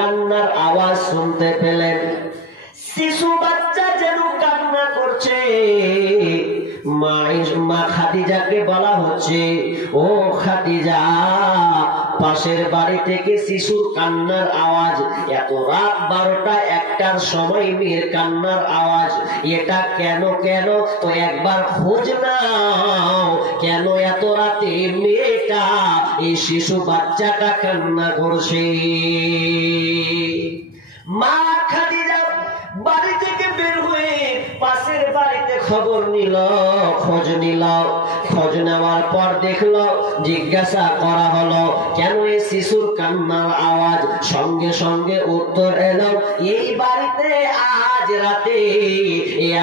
কান্নার আওয়াজ শুনতে পেলেন। শিশু বাচ্চা যেন কান্না করছে। মা খাদিজাকে বলা হচ্ছে, ও খাদিজা, পাশের বাড়ি থেকে শিশুর কান্নার আওয়াজ, এত রাত 12টা 1টার সময় মেয়ের কান্নার আওয়াজ, এটা কেন কেন তো একবার খোঁজ নাও, কেন এত রাতে মেয়েটা এই শিশু বাচ্চাটা কান্না করছে। মা খাদিজা বাড়ি থেকে বের হয়ে পাশের বাড়িতে খবর নিল, খোঁজ নিল। খোঁজ নেওয়ার পর দেখলো, জিজ্ঞাসা করা হলো কেন এই শিশুর কান্নার আওয়াজ। সঙ্গে সঙ্গে উত্তর এলো, এই বাড়িতে আজ রাতে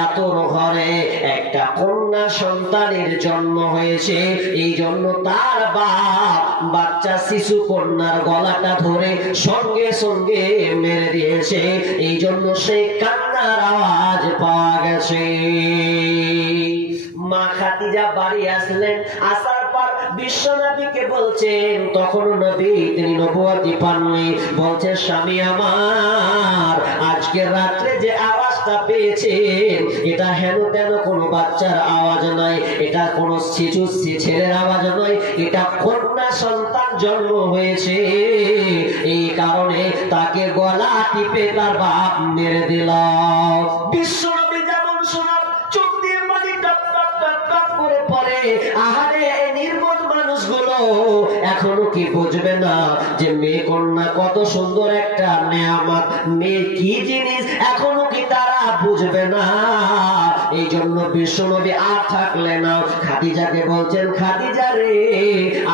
এত ঘরে একটা কন্যা সন্তানের জন্ম হয়েছে, এই জন্য তার বাপ বাচ্চা শিশু কন্যার গলাটা ধরে সঙ্গে সঙ্গে মেরে দিয়েছে, এই জন্য সেই কান্নার আওয়াজ পাওয়া গেছে। মা খাদিজা বাড়ি আসলেন, আসার পর বিশ্বনবীকে বলছেন, তখন নবী তিনি নবুয়তি পাননি, বলছে, স্বামী আমার, আজকে রাত্রে যে আওয়াজটা পেয়েছেন এটা হেন তেন কোনো বাচ্চার আওয়াজ নয়, এটা কোনো শিশু ছেলের আওয়াজ নয়, এটা কন্যা সন্তান জন্ম হয়েছে, এই কারণে তাকে গলা টিপে তার বাপ মেরে দিল। বিশ্বনবী যেমন শোনা চোখ দিয়ে পানি টপ টপ টপ টপ করে পড়ে। আহারে নির্বোধ মানুষগুলো এখনো কি বুঝবে না যে মেয়ে কন্যা কত সুন্দর একটা নেয়ামত, মেয়ে কি জিনিস, এখনো কি তারা বুঝবে না? এই জন্য বিশ্বনবী আর থাকলে না, খাদিজাকে বলছেন, খাদিজা রে,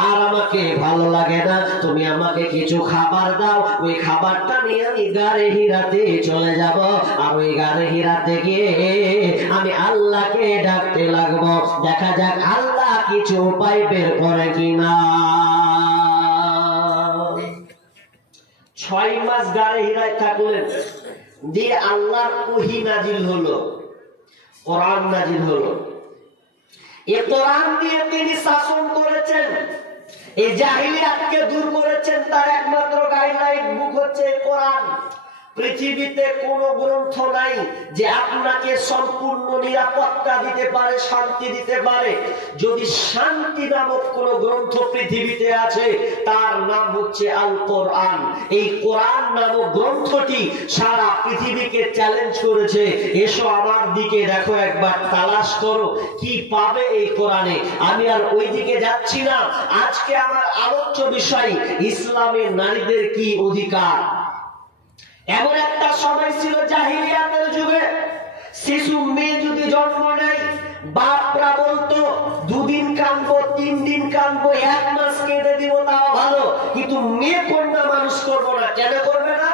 আর আমাকে ভালো লাগে না, তুমি আমাকে কিছু খাবার দাও, ওই খাবারটা নিয়ে আমি গারে হিরাতে চলে যাব, আর ওই গারে হিরাতে গিয়ে আমি আল্লাহকে ডাকতে লাগবো, দেখা যাক আল্লাহ কিছু উপায় বের করে কিনা। 6 মাস গারে হিরায় থাকলেন, দিয়ে আল্লাহর ওহী নাজিল হলো, কোরআন নাজিল হলো। এই কোরআন দিয়ে তিনি শাসন করেছেন, এই জাহিলিয়াতকে দূর করেছেন। তার একমাত্র গাইডলাইন বুক হচ্ছে কোরআন। পৃথিবীতে কোনো গ্রন্থ নাই যে আপনাকে সম্পূর্ণ নিরাপত্তা দিতে পারে, শান্তি দিতে পারে। যদি শান্তি নামক কোন গ্রন্থ পৃথিবীতে আছে, তার নাম হচ্ছে আল কোরআন। এই কোরআন নামক গ্রন্থটি সারা পৃথিবীকে চ্যালেঞ্জ করেছে, এসো আমার দিকে দেখো, একবার তালাশ করো কি পাবে এই কোরআনে। আমি আর ওই দিকে যাচ্ছি না। আজকে আমার আলোচ্য বিষয় ইসলামের নারীদের কি অধিকার। এমন একটা সময় ছিল জাহিলিয়াতের যুগে, শিশু মেয়ে যদি জন্ম নেয়, বাপরা বলতো 2 দিন কাঁদবো, 3 দিন কাঁদবো, 1 মাস কেঁদে দিব, তাও ভালো, কিন্তু মেয়ে কন্যা মানুষ করবো না। কেন করবে না?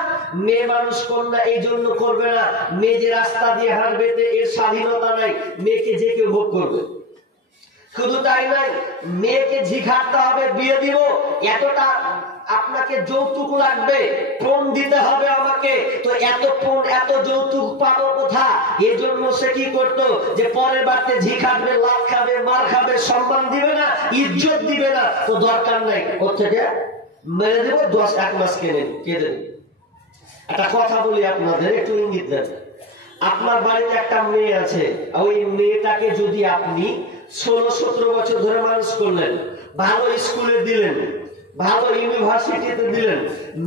মেয়ে মানুষ কন্যা এই জন্য করবে না, মেয়ে যে রাস্তা দিয়ে হাঁটবে এর স্বাধীনতা নাই, মেয়েকে যে কেউ ভোগ করবে। শুধু তাই নয়, মেয়েকে ঝিঘাটতে হবে, বিয়ে দিব, এতটা আপনাকে যৌতুক লাগবে, পণ দিতে হবে আমাকে, তো এত পণ এত যৌতুক পাবো কোথা? এজন্য সে কি করতো, যে পরের বাড়িতে ঝিঘাটবে, লাভ খাবে, মার খাবে, সম্মান দিবে না, ইজ্জত দিবে না, তো দরকার নাই, ওর থেকে মেরে দেবো, 1 মাস কেঁদে দেব। একটা কথা বলি আপনাদের, একটু ইঙ্গিত দেন। আপনার বাড়িতে একটা মেয়ে আছে, ওই মেয়েটাকে যদি আপনি 16-17 বছর ধরে মানুষ করলেন, ভালো স্কুলে দিলেন, ভালো ইউনিভার্সিটিতে দিলেন,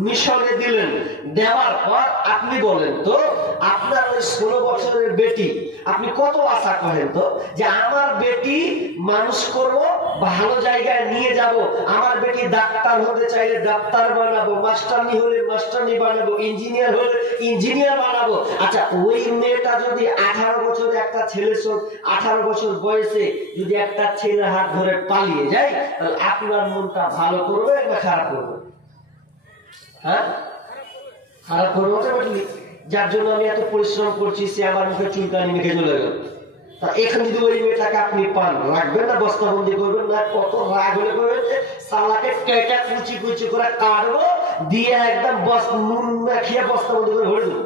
মিশনে দিলেন, দেওয়ার পর আপনি বলেন তো, আপনার ওই 16 বছরের বেটি আপনি কত আশা করেন তো, যে আমার বেটি মানুষ করব, ভালো জায়গায় নিয়ে যাব, আমার বেটি ডাক্তার হতে চাইলে ডাক্তার বানাবো, মাস্টারনি হলে মাস্টারনি বানাবো, ইঞ্জিনিয়ার হলে ইঞ্জিনিয়ার বানাবো। আচ্ছা, ওই মেয়েটা যদি 18 বছরে একটা ছেলে, 18 বছর বয়সে যদি একটা ছেলের হাত ধরে পালিয়ে যায়, তাহলে আপনার মনটা ভালো করবে না খারাপ করবে? হ্যাঁ, খারাপ করবো। যার জন্য আমি এত পরিশ্রম করছি, সে আমার মুখে চুলকানি মেখে চলে গেল। তা এখানে যদি ওই মেয়েটাকে আপনি পান, রাখবেন না, বস্তাবন্দি করবেন না? কত রাগ হলে করবেন যে সালাকে কেটে কুচি কুচি করে কাটবো, দিয়ে একদম নুন খেয়ে বস্তাবন্দি করে ভরে দেবো।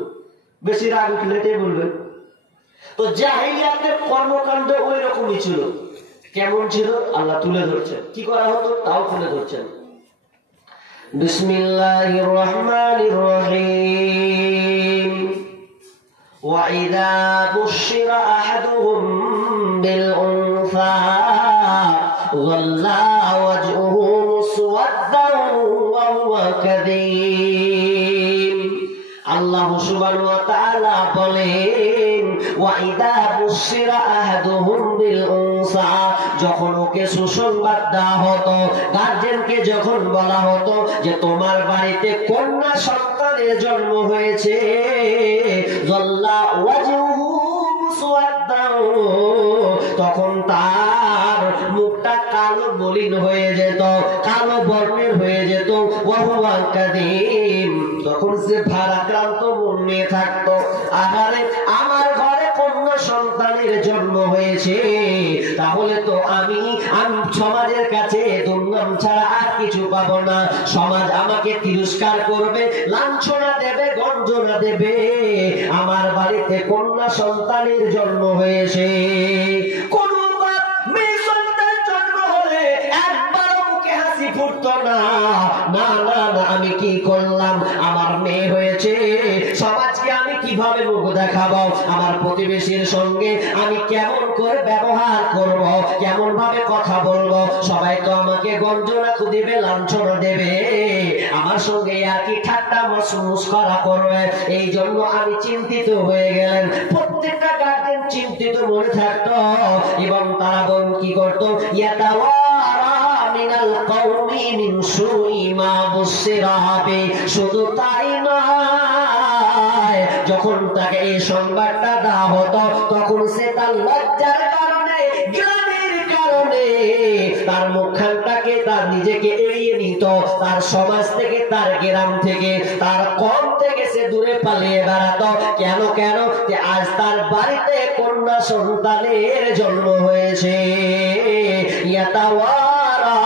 বেশি রাগ উঠলে এটাই বলবেন। তো জাহিলিয়াতের কর্মকাণ্ড ওই রকমই ছিল। কেমন ছিল আল্লাহ তুলে ধরছেন, কি করা হতো তাও তুলে ধরছেন। বিসমিল্লাহির রহমানির রহিম। وإذا بشر أحدهم بالأنثى ظل وجهه مسودا وهو كظيم আল্লাহ সুবহানাহু ওয়া তাআলা বলেন ওয়াইদা বুশিরা আহাদুহুম বিল উনসা যখন ওকে সুসংবাদ দেওয়া হতো গার্জিয়ানকে যখন বলা হতো যে তোমার বাড়িতে কন্যা সন্তানের জন্ম হয়েছে যাল্লা ওয়াজহুহু মুসওয়াদ্দান তখন তার মুখটা কালো মলিন হয়ে যেত কালো বর্ণের হয়ে যেত ওয়াহুয়া কাযীম তখন সে ভারাক্রান্ত মন নিয়ে থাকতো আহারে আমার ঘরে কন্যা সন্তানের জন্ম হয়েছে তাহলে তো আমি সমাজের কাছে দুর্নাম ছাড়া আর কিছু পাবো না সমাজ আমাকে তিরস্কার করবে লাঞ্ছনা দেবে গঞ্জনা দেবে আমার বাড়িতে কন্যা সন্তানের জন্ম হয়েছে কোন মেয়ে সন্তান জন্ম হলে একবারও মুখে হাসি ফুটতো না না না না আমি কি করলাম আমার মেয়ে হয়েছে সমাজকে আমি কিভাবে মুখ দেখাবো আমার প্রতিবেশীর সঙ্গে আমি কেমন করে ব্যবহার করব কেমন ভাবে কথা বলবো সবাই তো আমাকে গঞ্জনা দিবে লাঞ্ছনা দেবে আমার সঙ্গে আর কি ঠাট্টা মস্করা করবে এই জন্য আমি চিন্তিত হয়ে গেলেন প্রত্যেকটা গার্জেন চিন্তিত মনে থাকতো এবং তারা কি করতো মিনাল কওমি মিন সুই মা বুশিরা বি শুধু তাই নয় যখন তাকে এই সংবাদটা দেওয়া হতো তখন সে তার লজ্জার কারণে গ্লানির কারণে তার মুখখানটাকে তার নিজেকে এড়িয়ে নিত তার সমাজ থেকে তার গ্রাম থেকে তার কম থেকে সে দূরে পালিয়ে বেড়াতো কেন কেন যে আজ তার বাড়িতে কন্যা সন্তানের জন্ম হয়েছে ইয়াতাওয়ারা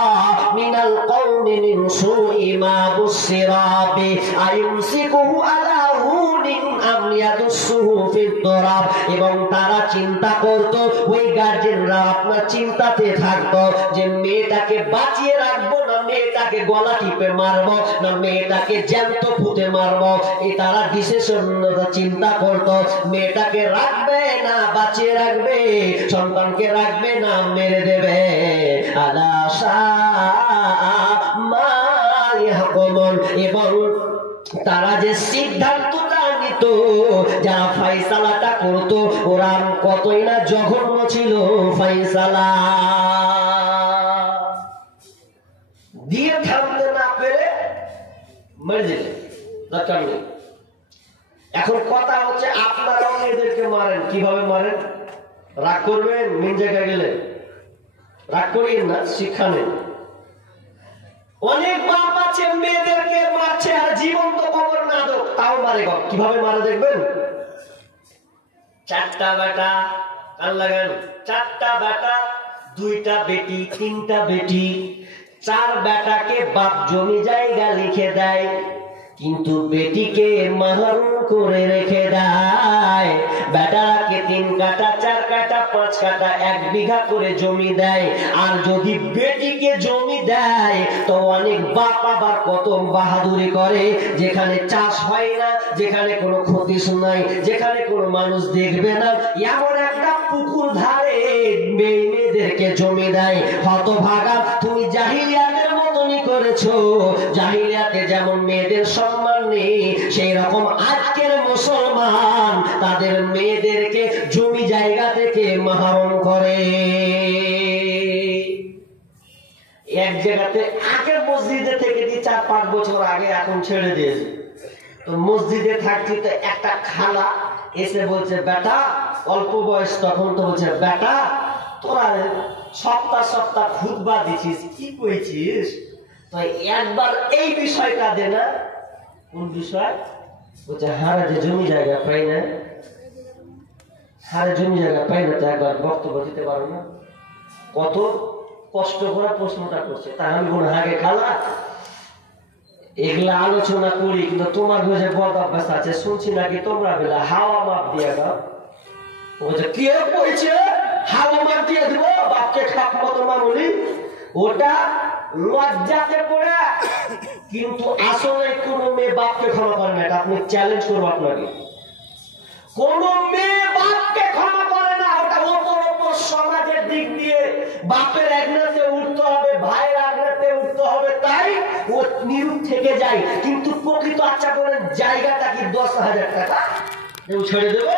মিনাল কওমি মিন সুই মা বুশিরা বি আইমসিকুহু আলা হুনিন আম ইয়াদুসুহু ফিত তুরাব এবং তারা চিন্তা করত ওই গার্জিয়ানরা আপনার চিন্তাতে থাকতো যে মেয়েটাকে বাঁচিয়ে রাখবো না মেয়েটাকে গলা টিপে মারবো না মেয়েটাকে জ্যান্ত পুঁতে মারবো এই তারা ডিসিশন চিন্তা করতো মেয়েটাকে রাখবে না বাঁচিয়ে রাখবে সন্তানকে রাখবে না মেরে দেবে আলা মা ইয়াহকুমুন এবং তারা যে সিদ্ধান্তটা নিত যারা ফয়সালাটা করতো ওরা কতই না জঘন্য ছিল ফয়সালা দিয়ে থামতে না পেরে মেরে দিলে দরকার নেই এখন কথা হচ্ছে আপনারাও এদেরকে মারেন কিভাবে মারেন রাগ করবেন মেন জায়গায় গেলে রাগ করিয়েন না শিক্ষা নেন অনেক বাপ আছে মেয়েদেরকে মারছে আর জীবন্ত খবর না দো তাও মারে কিভাবে মারা দেখবেন চারটা বেটা কান লাগান চারটা বেটা দুইটা বেটি তিনটা বেটি চার বেটাকে বাপ জমি জায়গা লিখে দেয় কিন্তু বেটিকে মাহরুম করে রেখে দেয় বেটাকে 3 কাঠা 4 কাঠা 5 কাঠা 1 বিঘা করে জমি দেয় আর যদি বেটিকে জমি দেয় তো অনেক বাপ আবার কত বাহাদুরি করে যেখানে চাষ হয় না যেখানে কোনো ক্ষতি নাই যেখানে কোনো মানুষ দেখবে না এমন একটা পুকুর ধারে মেয়েদেরকে জমি দেয় হতভাগা তুমি জাহিলিয়াতের মতনই করেছো জাহিলিয়াতে যেমন মেয়েদের সম্মান নেই সেই রকম আজকের মুসলমান তাদের মেয়েদেরকে জমি জায়গা থেকে মাহরুম করে এক জায়গাতে আগের মসজিদে থেকে 4-5 বছর আগে এখন ছেড়ে দিয়েছে তো মসজিদে থাকছি তো একটা খালা এসে বলছে বেটা অল্প বয়স তখন তো বলছে বেটা তোরা সপ্তাহ সপ্তাহ খুতবা দিছিস কি কইছিস তো একবার এই বিষয়টা দে না কোন বিষয় বলছে হারে যে জমি জায়গা পাই না হারে জমি জায়গা পাই না তো একবার বক্তব্য দিতে পারো না কত কষ্ট করে প্রশ্নটা করছে তা আমি কোনো আগে খালা এগুলা আলোচনা করি কিন্তু তোমার ঘরে বদ অভ্যাস আছে শুনছি নাকি তোমরা বেলা হাওয়া মাপ দিয়ে দাও বলছে কে কইছে হাওয়া মাপ দিয়ে দিব বাপকে খাপ মতো মামুলি ওটা লজ্জাতে পড়ে কিন্তু আসলে কোনো মেয়ে বাপকে ক্ষমা করে না এটা আপনি চ্যালেঞ্জ করবো আপনাকে কোন মেয়ে বাপকে ক্ষমা করে না, ওটা ওপর সমাজের দিক দিয়ে বাপের একনাতে উঠতে হবে, ভাইয়ের একনাতে উঠতে হবে, তাই ও নিরূপ থেকে যায়। কিন্তু প্রকৃত আচ্ছা করেন জায়গাটা কি 10,000 টাকা ছেড়ে দেবে?